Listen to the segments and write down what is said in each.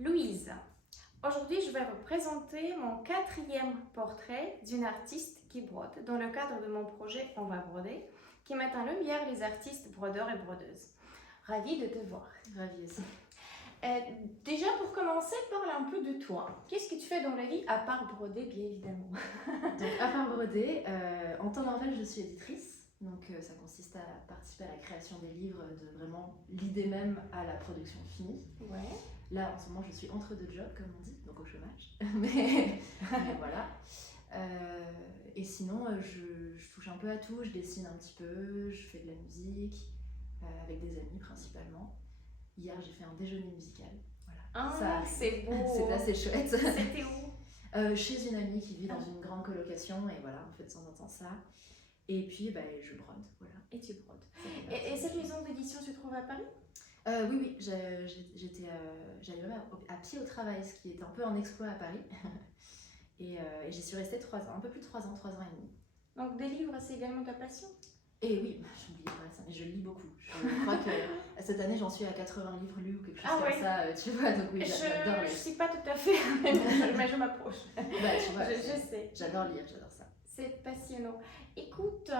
Louise, aujourd'hui je vais vous présenter mon quatrième portrait d'une artiste qui brode dans le cadre de mon projet On va broder, qui met en lumière les artistes brodeurs et brodeuses. Ravie de te voir. Ravie aussi. Déjà pour commencer, parle un peu de toi. Qu'est-ce que tu fais dans la vie à part broder, bien évidemment? Donc, à part broder, en temps normal, je suis éditrice. Donc, ça consiste à participer à la création des livres, de vraiment l'idée même à la production finie. Ouais. Là, en ce moment, je suis entre deux jobs, comme on dit, donc au chômage. mais voilà. Et sinon, je touche un peu à tout. Je dessine un petit peu, je fais de la musique, avec des amis principalement. Hier, j'ai fait un déjeuner musical. Voilà. Ah, c'est beau. C'est assez chouette. C'était où? Chez une amie qui vit dans une grande colocation, et voilà, on fait de temps en temps ça. Et puis, je brode, voilà. Et tu brodes. Et cette maison d'édition se trouve à Paris? Oui, j'allais même à pied au travail, ce qui est un peu un exploit à Paris. Et j'y suis restée 3 ans, un peu plus de 3 ans, 3 ans et demi. Donc des livres, c'est également ta passion? Et oui, j'oubliais pas ça, mais je lis beaucoup. Je crois que cette année, j'en suis à 80 livres lus ou quelque chose comme ça, tu vois, donc oui, j'adore lire. Je suis pas tout à fait, mais je m'approche. Tu vois, je sais. J'adore lire, j'adore ça. C'est passionnant. Écoute,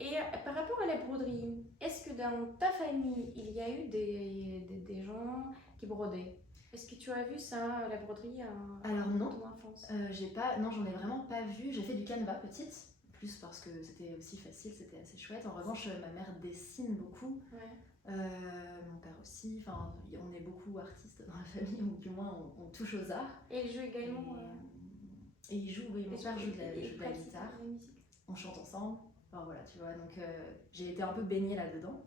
et par rapport à la broderie, est-ce que dans ta famille, il y a eu des gens qui brodaient? Est-ce que tu as vu ça, la broderie, Alors non, ton enfance? non, j'en ai vraiment pas vu. J'ai fait du canevas petite, plus parce que c'était aussi facile, c'était assez chouette. En revanche, ma mère dessine beaucoup. Ouais. Mon père aussi. Enfin, on est beaucoup artistes dans la famille, ou du moins on touche aux arts. Et il joue également. Et il joue, oui, mon père joue de la guitare. La musique. On chante ensemble. Enfin voilà, tu vois. Donc j'ai été un peu baignée là-dedans.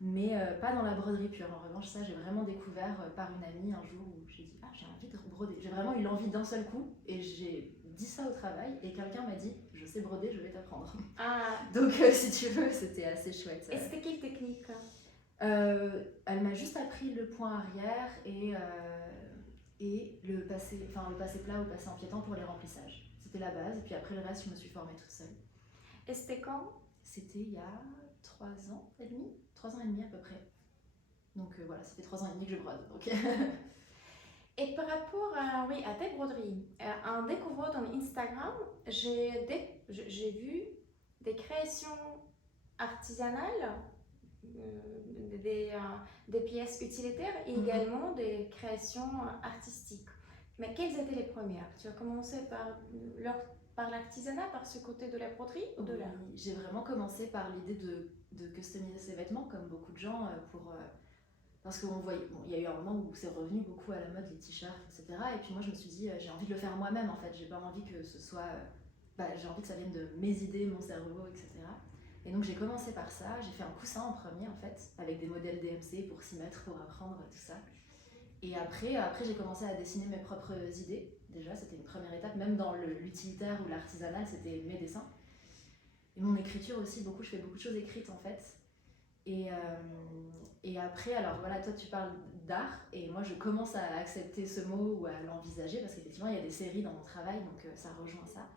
Mais pas dans la broderie pure. En revanche, ça, j'ai vraiment découvert par une amie un jour où j'ai dit « Ah, j'ai envie de broder ». J'ai vraiment eu l'envie d'un seul coup et j'ai dit ça au travail et quelqu'un m'a dit « Je sais broder, je vais t'apprendre ». Ah. Donc, si tu veux, c'était assez chouette. Et c'était quelle technique? Elle m'a juste appris le point arrière et le passer plat ou le passer en piétant pour les remplissages. C'était la base et puis après le reste, je me suis formée toute seule. Et c'était quand? C'était il y a 3 ans et demi. 3 ans et demi à peu près. Donc voilà, ça fait 3 ans et demi que je brode. Donc. Et par rapport à tes broderies, en découvrant ton Instagram, j'ai vu des créations artisanales, des pièces utilitaires et également des créations artistiques. Mais quelles étaient les premières? Tu as commencé par l'artisanat, par ce côté de la broderie ou de l'art? J'ai vraiment commencé par l'idée de customiser ses vêtements, comme beaucoup de gens, parce qu'on voyait, il y a eu un moment où c'est revenu beaucoup à la mode, les t-shirts, etc. Et puis moi, je me suis dit, j'ai envie de le faire moi-même, en fait. J'ai pas envie que ce soit... j'ai envie que ça vienne de mes idées, mon cerveau, etc. Et donc, j'ai commencé par ça. J'ai fait un coussin en premier, en fait, avec des modèles DMC pour s'y mettre, pour apprendre tout ça. Et après j'ai commencé à dessiner mes propres idées. Déjà, c'était une première étape. Même dans l'utilitaire ou l'artisanal, c'était mes dessins. Et mon écriture aussi, je fais beaucoup de choses écrites, en fait. Et après, alors voilà, toi tu parles d'art et moi je commence à accepter ce mot ou à l'envisager parce qu'effectivement il y a des séries dans mon travail donc ça rejoint ça.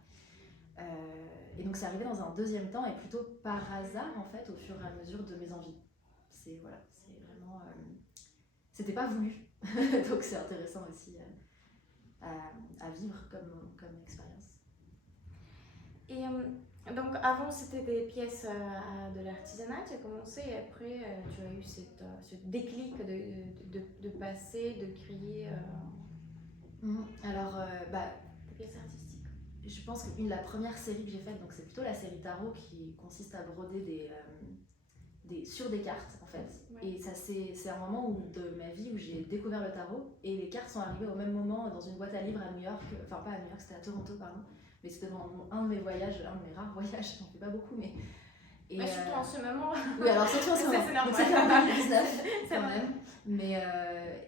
Et donc c'est arrivé dans un deuxième temps et plutôt par hasard en fait au fur et à mesure de mes envies. C'est vraiment... c'était pas voulu donc c'est intéressant aussi à vivre comme expérience. Et donc avant c'était des pièces de l'artisanat, tu as commencé et après tu as eu ce déclic de passer, de créer Alors, des pièces artistiques. Je pense que la première série que j'ai faite, donc c'est plutôt la série tarot qui consiste à broder sur des cartes en fait. Ouais. Et ça c'est un moment de ma vie où j'ai découvert le tarot et les cartes sont arrivées au même moment dans une boîte à livres à New York, enfin pas à New York, c'était à Toronto pardon. Mais c'était un de mes voyages, un de mes rares voyages, j'en fais pas beaucoup mais... Et surtout en ce moment. Oui, alors surtout en ce moment. C'est normal. Donc c'est en 2019 quand même. Mais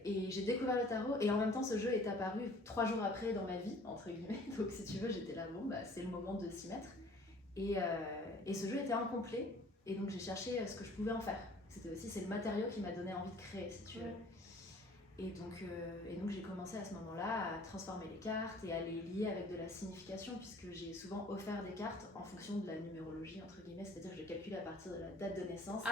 et j'ai découvert le tarot et en même temps ce jeu est apparu 3 jours après dans ma vie, entre guillemets. Donc si tu veux, j'étais là, c'est le moment de s'y mettre. Et ce jeu était incomplet et donc j'ai cherché ce que je pouvais en faire. C'est le matériau qui m'a donné envie de créer, si tu veux. Et donc j'ai commencé à ce moment-là à transformer les cartes et à les lier avec de la signification, puisque j'ai souvent offert des cartes en fonction de la numérologie, entre guillemets, c'est-à-dire que je calculais à partir de la date de naissance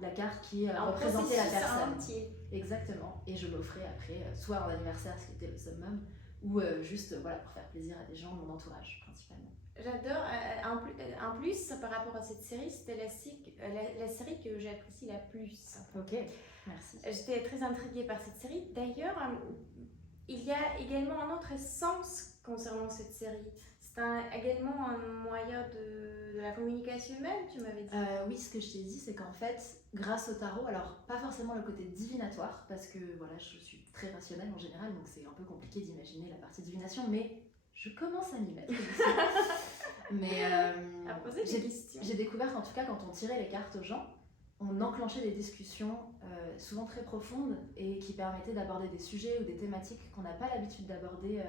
la carte qui représentait la personne. Entier. Exactement. Et je l'offrais après, soit en anniversaire, ce qui était le summum, ou juste pour faire plaisir à des gens de mon entourage, principalement. J'adore. En plus, par rapport à cette série, c'était la série que j'ai appréciée la plus. Ok, merci. J'étais très intriguée par cette série. D'ailleurs, il y a également un autre sens concernant cette série. C'est également un moyen de la communication humaine, tu m'avais dit. Oui, ce que je t'ai dit, c'est qu'en fait, grâce au tarot, alors pas forcément le côté divinatoire, parce que voilà, je suis très rationnelle en général, donc c'est un peu compliqué d'imaginer la partie divination, mais je commence à m'y mettre. Mais À poser des questions. J'ai découvert qu'en tout cas, quand on tirait les cartes aux gens, on enclenchait des discussions souvent très profondes et qui permettaient d'aborder des sujets ou des thématiques qu'on n'a pas l'habitude d'aborder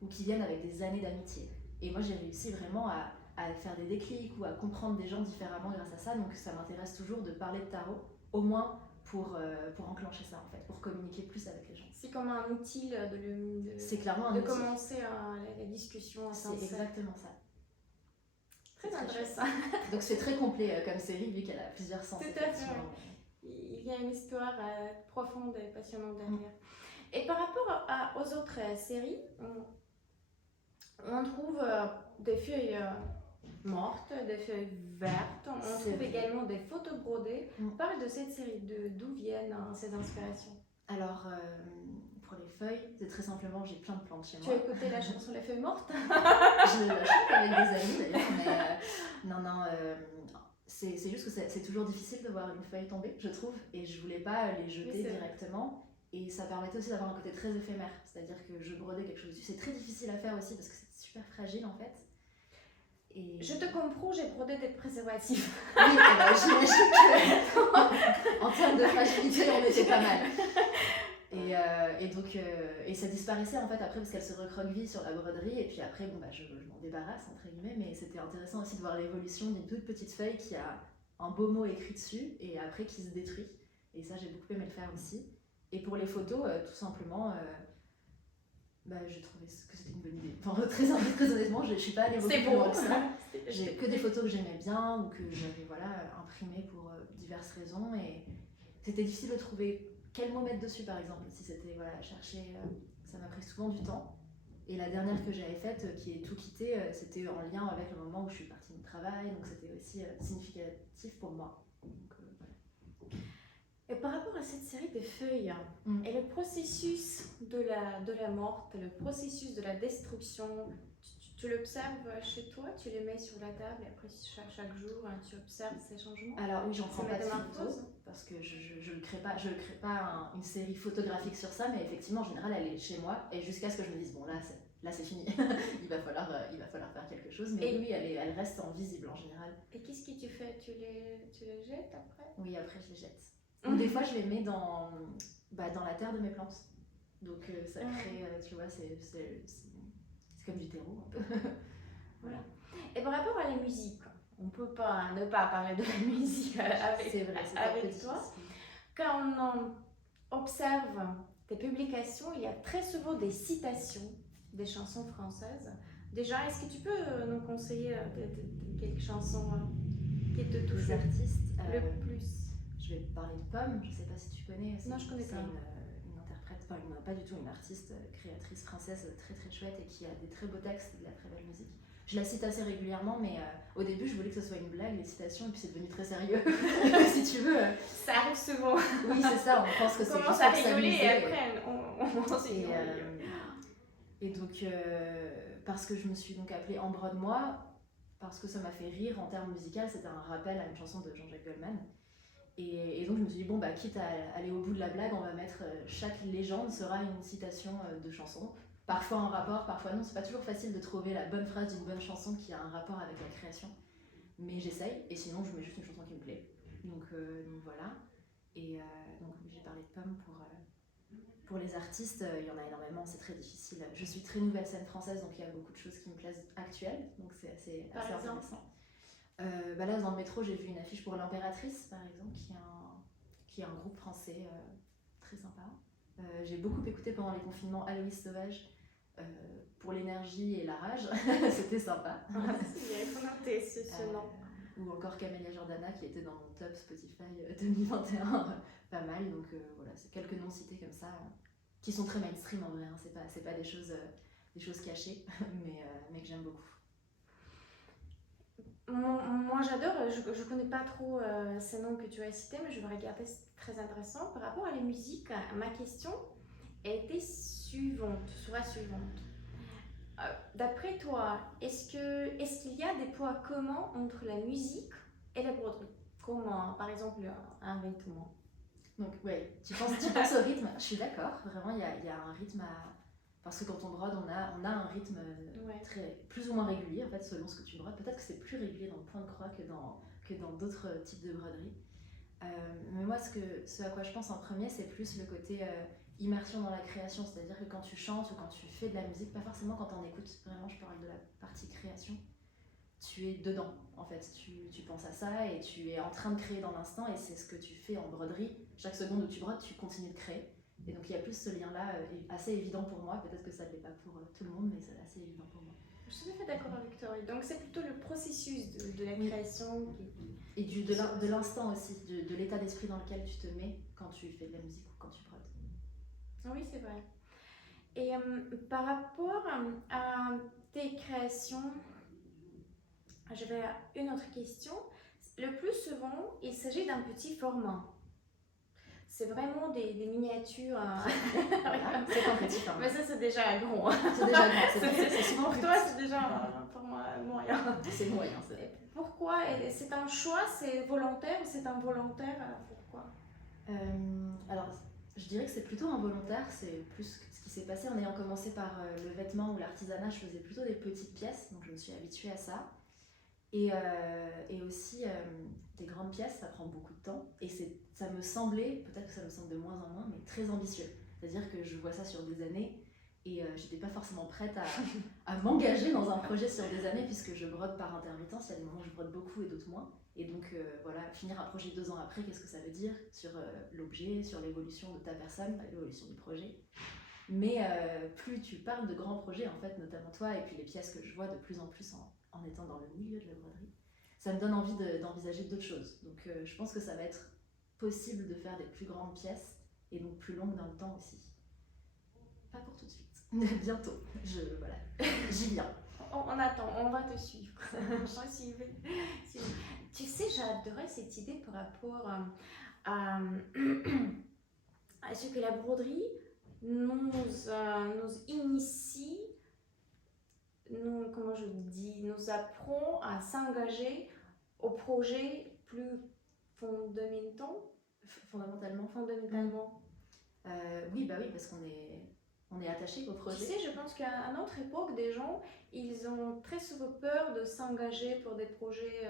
ou qui viennent avec des années d'amitié. Et moi, j'ai réussi vraiment à faire des déclics ou à comprendre des gens différemment grâce à ça. Donc, ça m'intéresse toujours de parler de tarot, au moins pour enclencher ça, en fait, pour communiquer plus avec les gens. C'est comme un outil c'est clairement un de outil. commencer la discussion. C'est exactement ça. Très intéressant. Donc c'est très complet comme série vu qu'elle a plusieurs sens. Tout à fait. Il y a une histoire profonde et passionnante derrière. Et par rapport aux autres séries, on trouve des feuilles mortes, des feuilles vertes, on trouve également des photos brodées. Parle de cette série, d'où viennent ces inspirations. Alors, pour les feuilles, c'est très simplement, j'ai plein de plantes chez moi. Tu as écouté la chanson Les Feuilles Mortes? Je la chante avec des amis d'ailleurs, mais c'est juste que c'est toujours difficile de voir une feuille tomber, je trouve, et je voulais pas les jeter directement. Et ça permettait aussi d'avoir un côté très éphémère, c'est-à-dire que je brodais quelque chose dessus. C'est très difficile à faire aussi parce que c'est super fragile en fait. Et... Je te comprends, j'ai brodé des préservatifs. Oui, j'imagine qu'en termes de fragilité, on était pas mal. Et donc, ça disparaissait en fait après parce qu'elle se recroqueville sur la broderie. Et puis après, je m'en débarrasse entre guillemets. Mais c'était intéressant aussi de voir l'évolution d'une toute petite feuille qui a un beau mot écrit dessus et après qui se détruit. Et ça, j'ai beaucoup aimé le faire aussi. Et pour les photos, tout simplement, j'ai trouvé que c'était une bonne idée. Enfin, très honnêtement, je ne suis pas allée beaucoup plus loin que ça. J'ai que des photos que j'aimais bien ou que j'avais imprimées pour diverses raisons. Et c'était difficile de trouver quel mot mettre dessus, par exemple. Si c'était chercher, ça m'a pris souvent du temps. Et la dernière que j'avais faite, qui est tout quitté, c'était en lien avec le moment où je suis partie du travail. Donc c'était aussi significatif pour moi. Donc, Et par rapport à cette série de feuilles, et le processus de la mort, le processus de la destruction, tu l'observes chez toi, tu les mets sur la table et après chaque jour tu observes ces changements? Alors oui, j'en prends pas de photos parce que je ne crée pas, une série photographique sur ça, mais effectivement en général elle est chez moi et jusqu'à ce que je me dise bon là c'est fini, il va falloir faire quelque chose, mais oui elle reste en visible en général. Et qu'est-ce que tu fais? Tu les jettes après? Oui, après je les jette. Ou des fois je les mets dans la terre de mes plantes. Donc ça crée, tu vois, c'est comme du terreau un peu. Voilà. Et par rapport à la musique, on ne peut pas ne pas parler de la musique avec toi. Quand on observe tes publications, il y a très souvent des citations des chansons françaises. Déjà, est-ce que tu peux nous conseiller quelques chansons qui te touchent le plus? Je vais te parler de Pomme, je ne sais pas si tu connais. Non, je connais pas. C'est une interprète, pas du tout, une artiste, créatrice française très très chouette et qui a des très beaux textes et de la très belle musique. Je la cite assez régulièrement, mais au début je voulais que ce soit une blague, les citations, et puis c'est devenu très sérieux. Si tu veux. Ça arrive souvent. Oui, c'est ça, on pense que c'est juste commence à rigoler et après on s'est dit. Et donc, parce que je me suis donc appelée Ambre de moi, parce que ça m'a fait rire en termes musicaux, c'était un rappel à une chanson de Jean-Jacques Goldman. Et donc je me suis dit, quitte à aller au bout de la blague, on va mettre chaque légende sera une citation de chanson. Parfois en rapport, parfois non. C'est pas toujours facile de trouver la bonne phrase d'une bonne chanson qui a un rapport avec la création. Mais j'essaye, et sinon je mets juste une chanson qui me plaît. Donc voilà. Et donc j'ai parlé de Pomme pour les artistes, il y en a énormément, c'est très difficile. Je suis très nouvelle scène française, donc il y a beaucoup de choses qui me plaisent actuelles. Donc c'est assez intéressant. Là dans le métro j'ai vu une affiche pour l'Impératrice par exemple qui est un groupe français très sympa. J'ai beaucoup écouté pendant les confinements Aloïs Sauvage pour l'énergie et la rage, c'était sympa. Il faut noter ce nom. Ou encore Camélia Jordana qui était dans mon top Spotify 2021, pas mal. Donc voilà, c'est quelques noms cités comme ça, qui sont très mainstream en vrai, hein. C'est pas des choses cachées, mais que j'aime beaucoup. Moi j'adore, je connais pas trop ces noms que tu as cités, mais je vais regarder, c'est très intéressant. Par rapport à la musique, ma question était sera suivante. D'après toi, est-ce qu'il y a des points communs entre la musique et la broderie? Comme par exemple un rythme? Donc ouais, tu penses au rythme, je suis d'accord, vraiment il y a un rythme à... Parce que quand on brode, on a un rythme plus ou moins régulier, en fait, selon ce que tu brodes. Peut-être que c'est plus régulier dans le point de croix que dans d'autres types de broderie. Mais moi, ce à quoi je pense en premier, c'est plus le côté immersion dans la création. C'est-à-dire que quand tu chantes ou quand tu fais de la musique, pas forcément quand on écoute, vraiment je parle de la partie création, tu es dedans, en fait. Tu penses à ça et tu es en train de créer dans l'instant, et c'est ce que tu fais en broderie. Chaque seconde où tu brodes, tu continues de créer. Et donc il y a plus ce lien-là assez évident pour moi. Peut-être que ça ne l'est pas pour tout le monde, mais c'est assez évident pour moi. Je suis tout à fait d'accord avec toi. Donc c'est plutôt le processus de la création qui... Et de l'instant aussi, de l'état d'esprit dans lequel tu te mets quand tu fais de la musique ou quand tu brodes. Oui, c'est vrai. Et par rapport à tes créations, je vais à une autre question. Le plus souvent, il s'agit d'un petit format. C'est vraiment des miniatures. Voilà, c'est un petit format. Mais ça, c'est déjà grand. C'est déjà grand. C'est souvent pour toi, c'est déjà un format moyen. C'est moyen. Pourquoi? C'est un choix, c'est volontaire ou c'est involontaire? Pourquoi? Alors, je dirais que c'est plutôt involontaire. C'est plus ce qui s'est passé en ayant commencé par le vêtement ou l'artisanat. Je faisais plutôt des petites pièces, donc je me suis habituée à ça. Et aussi, des grandes pièces, ça prend beaucoup de temps. Et ça me semblait, peut-être que ça me semble de moins en moins, mais très ambitieux. C'est-à-dire que je vois ça sur des années et j'étais pas forcément prête à m'engager dans un projet sur des années, puisque je brode par intermittence. Il y a des moments où je brode beaucoup et d'autres moins. Et donc voilà, finir un projet 2 ans après, qu'est-ce que ça veut dire sur l'objet, sur l'évolution de ta personne, l'évolution du projet. Mais plus tu parles de grands projets, en fait, notamment toi, et puis les pièces que je vois de plus en plus en étant dans le milieu de la broderie, ça me donne envie d'envisager d'autres choses. Donc je pense que ça va être possible de faire des plus grandes pièces, et donc plus longues dans le temps aussi. Pas pour tout de suite, bientôt. Voilà, j'y viens. On attend, on va te suivre. Tu sais, j'adorais cette idée par rapport à ce que la broderie nous initie, nous apprend à s'engager au projet plus fondamentalement. Oui, parce qu'on est attaché au projet. Tu sais, je pense qu'à notre époque, des gens, ils ont très souvent peur de s'engager pour des projets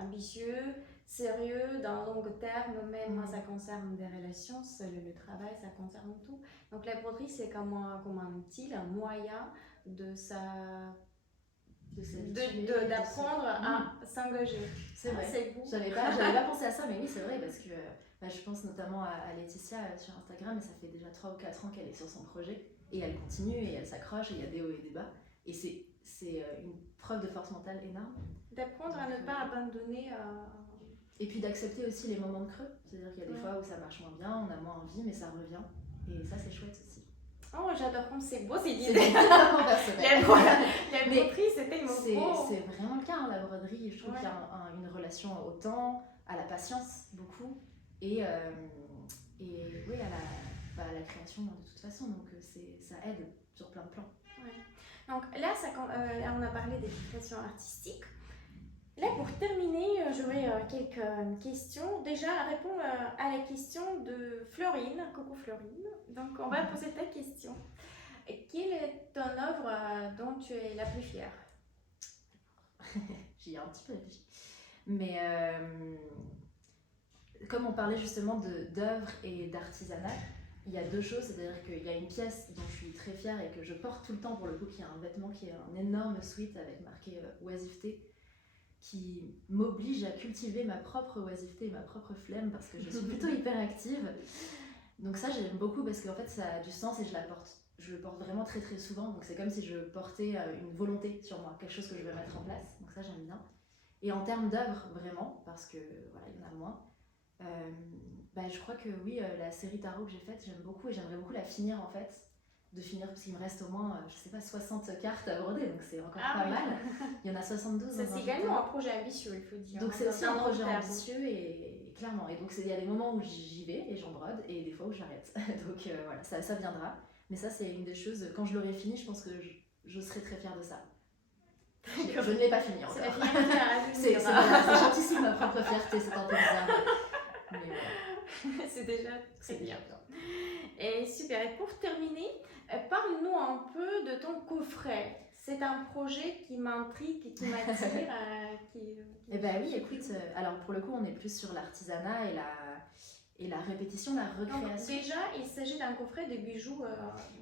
ambitieux, sérieux, dans long terme, même ça concerne des relations, le travail, ça concerne tout. Donc la broderie, c'est comme un outil, un moyen d'apprendre à s'engager. C'est vrai. C'est beau. J'avais pas pensé à ça, mais oui, c'est vrai, parce que je pense notamment à Laetitia sur Instagram, et ça fait déjà 3 ou 4 ans qu'elle est sur son projet, et elle continue, et elle s'accroche, et il y a des hauts et des bas, et c'est une preuve de force mentale énorme. D'apprendre à ne pas abandonner. Et puis d'accepter aussi les moments de creux, c'est-à-dire qu'il y a des fois où ça marche moins bien, on a moins envie, mais ça revient, et ça c'est chouette aussi. Oh, j'adore comme c'est beau, c'est l'idée. C'est totalement personnel. La broderie, c'était une C'est vraiment le cas, hein, la broderie. Je trouve qu'il y a une relation au temps, à la patience, beaucoup, et oui, à la création de toute façon. Donc ça aide sur plein de plans. Ouais. Donc là, on a parlé des créations artistiques. Là, pour terminer, j'aurais quelques questions. Déjà, répondre à la question de Florine. Coucou Florine. Donc, on va poser ta question. Quelle est ton œuvre dont tu es la plus fière? J'y ai un petit peu réfléchi. Mais comme on parlait justement d'œuvre et d'artisanat, il y a 2 choses. C'est-à-dire qu'il y a une pièce dont je suis très fière et que je porte tout le temps, pour le coup, qui est un vêtement qui est un énorme sweat avec marqué oisiveté, qui m'oblige à cultiver ma propre oisiveté et ma propre flemme, parce que je suis plutôt hyper active. Donc ça, j'aime beaucoup parce qu'en fait, ça a du sens et je le porte vraiment très très souvent. Donc c'est comme si je portais une volonté sur moi, quelque chose que je veux mettre en place. Donc ça, j'aime bien. Et en termes d'œuvres, vraiment, parce que voilà, il y en a moins, je crois que oui, la série tarot que j'ai faite, j'aime beaucoup et j'aimerais beaucoup la finir en fait. De finir parce qu'il me reste au moins, je sais pas, 60 cartes à broder, donc c'est encore pas mal. Il y en a 72. Ça, c'est également un projet ambitieux, il faut dire. Donc c'est aussi un projet ambitieux et clairement. Et donc il y a des moments où j'y vais et j'en brode et des fois où j'arrête. Donc voilà, ça viendra. Mais ça, c'est une des choses, quand je l'aurai fini, je pense que je serai très fière de ça. Je ne l'ai pas fini encore. C'est la fierté à la c'est gentillissime ma propre fierté, c'est un peu bizarre. Mais voilà. C'est déjà très bien. Et super. Et pour terminer, parle-nous un peu de ton coffret. C'est un projet qui m'intrigue et qui m'attire. Eh ben oui, écoute, alors pour le coup, on est plus sur l'artisanat et la répétition, la recréation. Donc, déjà, il s'agit d'un coffret de bijoux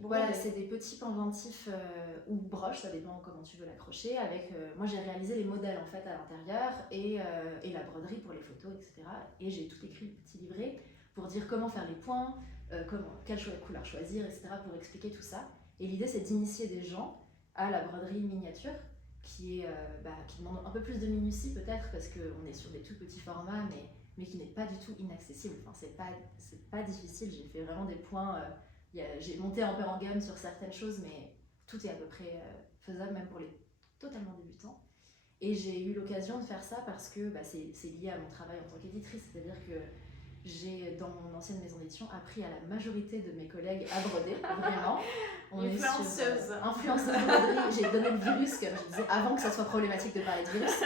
voilà, c'est des petits pendentifs ou broches, ça dépend comment tu veux l'accrocher. Avec, moi, j'ai réalisé les modèles en fait à l'intérieur et la broderie pour les photos, etc. Et j'ai tout écrit, petit livret, pour dire comment faire les points, quelle couleur choisir, etc. pour expliquer tout ça. Et l'idée, c'est d'initier des gens à la broderie miniature, qui demande un peu plus de minutie peut-être, parce qu'on est sur des tout petits formats, mais qui n'est pas du tout inaccessible. Enfin, c'est pas difficile, j'ai fait vraiment des points, j'ai monté un peu en gamme sur certaines choses, mais tout est à peu près faisable, même pour les totalement débutants. Et j'ai eu l'occasion de faire ça parce que c'est lié à mon travail en tant qu'éditrice, c'est-à-dire que j'ai, dans mon ancienne maison d'édition, appris à la majorité de mes collègues à broder, vraiment. Influenceuse. Influenceuse de broderie. J'ai donné le virus, comme je disais, avant que ça soit problématique de parler de virus.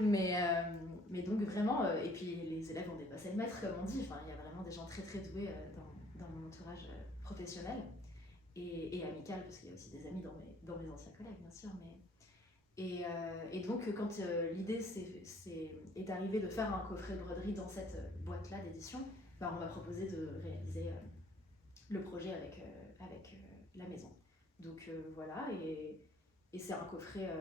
Mais donc vraiment, et puis les élèves ont dépassé le maître, comme on dit. Enfin, il y a vraiment des gens très très doués dans mon entourage professionnel et amical, parce qu'il y a aussi des amis dans mes anciens collègues, bien sûr. Et donc, quand l'idée est arrivée de faire un coffret de broderie dans cette boîte-là d'édition, on m'a proposé de réaliser le projet avec la maison. Donc voilà, et c'est un coffret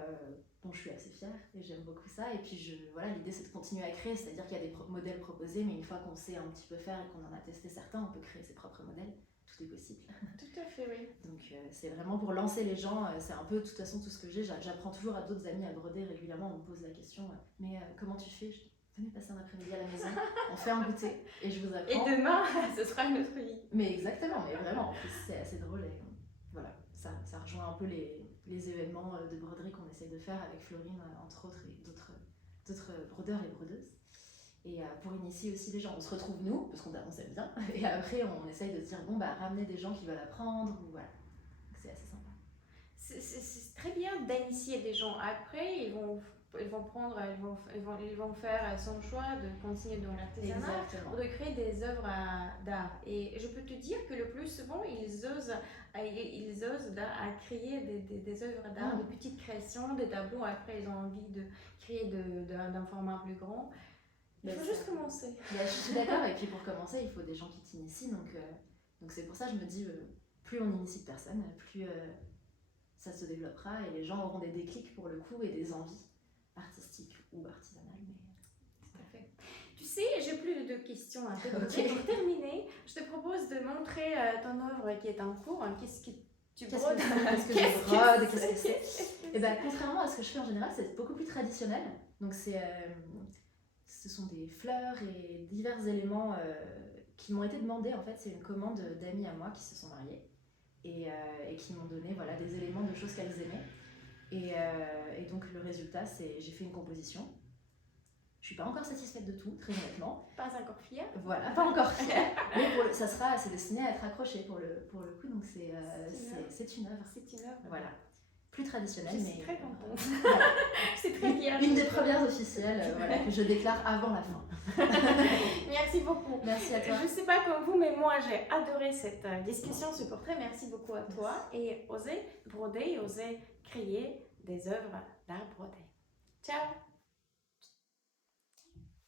dont je suis assez fière et j'aime beaucoup ça. Et puis voilà, l'idée c'est de continuer à créer, c'est-à-dire qu'il y a des modèles proposés, mais une fois qu'on sait un petit peu faire et qu'on en a testé certains, on peut créer ses propres modèles. Tout est possible. Tout à fait, oui. Donc c'est vraiment pour lancer les gens, c'est un peu de toute façon tout ce que j'apprends toujours à d'autres amis à broder régulièrement, on me pose la question, mais comment tu fais? Venez passer un après-midi à la maison, on fait un goûter et je vous apprends. Et demain, ce sera une autre vie. Mais exactement, mais vraiment, en plus c'est assez drôle et voilà, ça rejoint un peu les événements de broderie qu'on essaye de faire avec Florine, entre autres, et d'autres brodeurs et brodeuses. Et pour initier aussi les gens, on se retrouve nous, parce qu'on s'aime bien, et après on essaye de se dire, ramener des gens qui veulent apprendre, ou voilà. C'est assez sympa. C'est très bien d'initier des gens. Après, ils vont faire son choix de continuer dans l'artisanat ou de créer des œuvres d'art. Et je peux te dire que le plus souvent, ils osent à créer des œuvres d'art, de petites créations, des tableaux. Après, ils ont envie de créer d'un format plus grand. Il faut juste commencer. Je suis d'accord, et puis pour commencer, il faut des gens qui t'initient. Donc c'est pour ça que je me dis, plus on initie de personnes, plus ça se développera et les gens auront des déclics pour le coup et des envies artistiques ou artisanales. Tout à fait. Tu sais, j'ai plus de questions à te poser. Pour terminer, je te propose de montrer ton œuvre qui est en cours. Qu'est-ce que tu brodes? Qu'est-ce que je brode? Qu'est-ce que c'est? Et contrairement à ce que je fais en général, c'est beaucoup plus traditionnel. Donc ce sont des fleurs et divers éléments qui m'ont été demandés. En fait, c'est une commande d'amis à moi qui se sont mariés et qui m'ont donné des éléments de choses qu'elles aimaient. Et donc le résultat, c'est j'ai fait une composition. Je suis pas encore satisfaite de tout, très honnêtement. Pas encore fière. Voilà, pas encore fière. Mais c'est destiné à être accroché pour le coup, donc c'est une œuvre. C'est une œuvre. Voilà. Plus traditionnelle, mais je suis très contente. Voilà. C'est très bien. Une des premières officielles que je déclare avant la fin. Merci beaucoup. Merci à toi. Je ne sais pas comme vous, mais moi j'ai adoré cette discussion, ce portrait. Merci beaucoup à toi. Et osez broder, osez créer des œuvres d'art brodé. Ciao.